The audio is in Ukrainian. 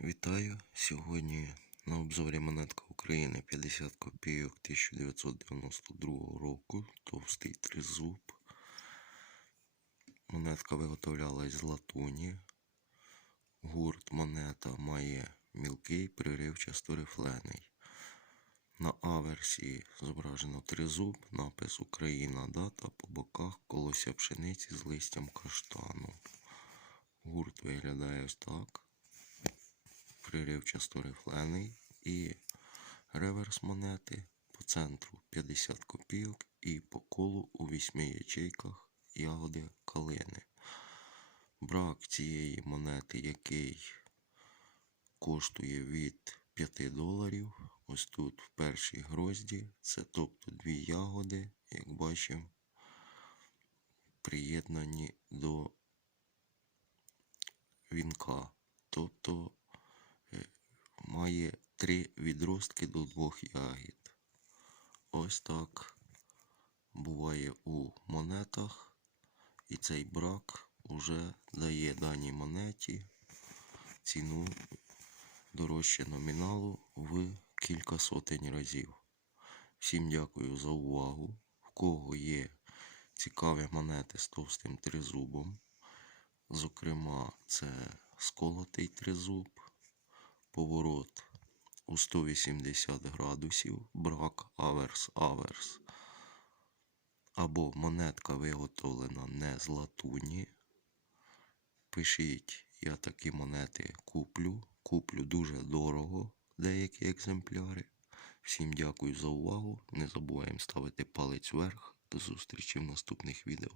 Вітаю! Сьогодні на обзорі монетка України 50 копійок 1992 року. Товстий тризуб. Монетка виготовлялась з латуні. Гурт монета має мілкий приривчасто рифлений. На аверсі зображено тризуб, напис Україна, дата по боках колося пшениці з листям каштану. Гурт виглядає ось так приривчасто рифлений і реверс монети по центру 50 копійок і по колу у 8 ячейках ягоди калини. Брак цієї монети, який коштує від 5 доларів. Ось тут в першій грозді, це тобто дві ягоди, як бачимо, приєднані до вінка. Тобто має три відростки до двох ягід. Ось так буває у монетах, і цей брак уже дає даній монеті ціну дорожче номіналу в кілька сотень разів. Всім дякую за увагу. В кого є цікаві монети з товстим тризубом. Зокрема, це сколотий тризуб, поворот у 180 градусів, брак аверс-аверс. Або монетка виготовлена не з латуні. Пишіть, я такі монети куплю. Куплю дуже дорого деякі екземпляри. Всім дякую за увагу. Не забуваємо ставити палець вверх. До зустрічі в наступних відео.